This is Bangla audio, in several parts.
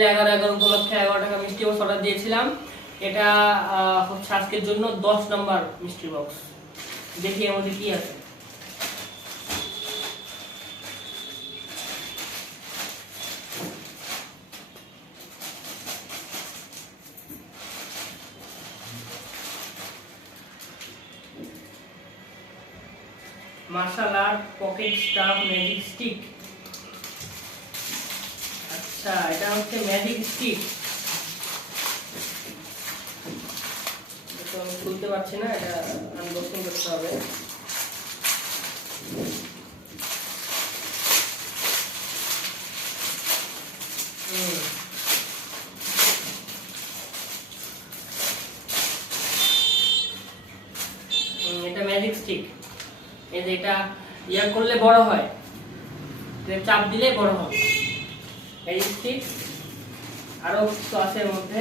11/11 উপলক্ষে 11 টাকা মিষ্টি বক্স অর্ডার দিয়েছিলাম। এটা হচ্ছে আজকের জন্য 10 নম্বর মিষ্টি বক্স। দেখি এর মধ্যে কি আছে। Martial art pocket staff magic stick. আচ্ছা, এটা হচ্ছে ম্যাজিক স্টিক। এটা আমি খুলতে পারছি না, এটা আনবক্সিং করতে হবে। এটা ম্যাজিক স্টিক। এই যে এটা ইয়া করলে বড় হয়, চাপ দিলে বড় হবে। এই স্টিক আরো কিছু আছে এর মধ্যে।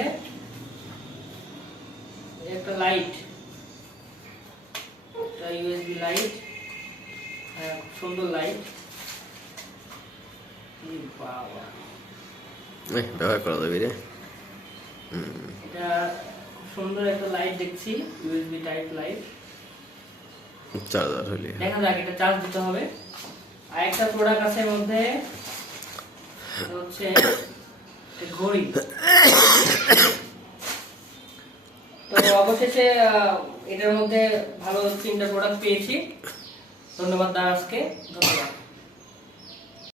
একটা লাইট, একটা ইউএসবি লাইট, সুন্দর লাইট। বাবা, ব্যবহার করা যাবে রে। এটা সুন্দর একটা লাইট দেখছি, ইউএসবি টাইপ লাইট। চার্জার হলে দেখা যাক, এটা চার্জ দিতে হবে। আর একটা প্রোডাক্ট আছে এর মধ্যে, হচ্ছে ঘড়ি। তো অবশেষে এটার মধ্যে ভালো 3টা প্রোডাক্ট পেয়েছি। ধন্যবাদ দারাজকে, ধন্যবাদ।